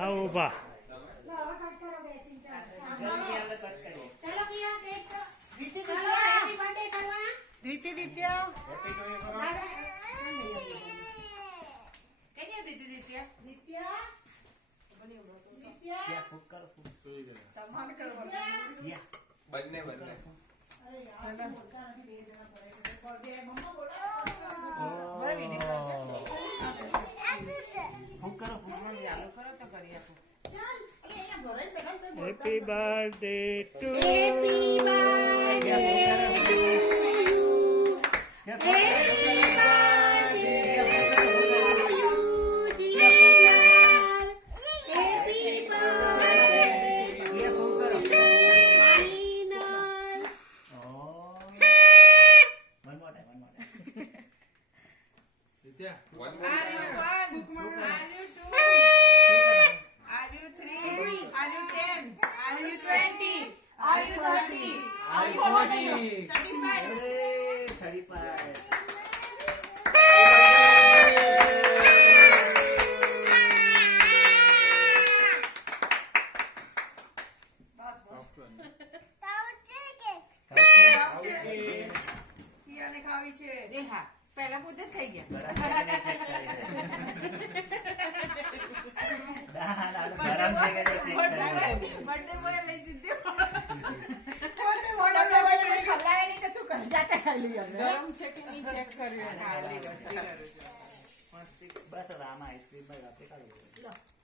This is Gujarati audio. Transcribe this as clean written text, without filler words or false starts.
હા ઉભા રીતિ દિત્યા બંને બંને હેપી બર્થડે ટુ પહેલા પોતે થઈ ગયા બસ રામા આઈસ્ક્રીમ ભાઈ આપણે કાઢો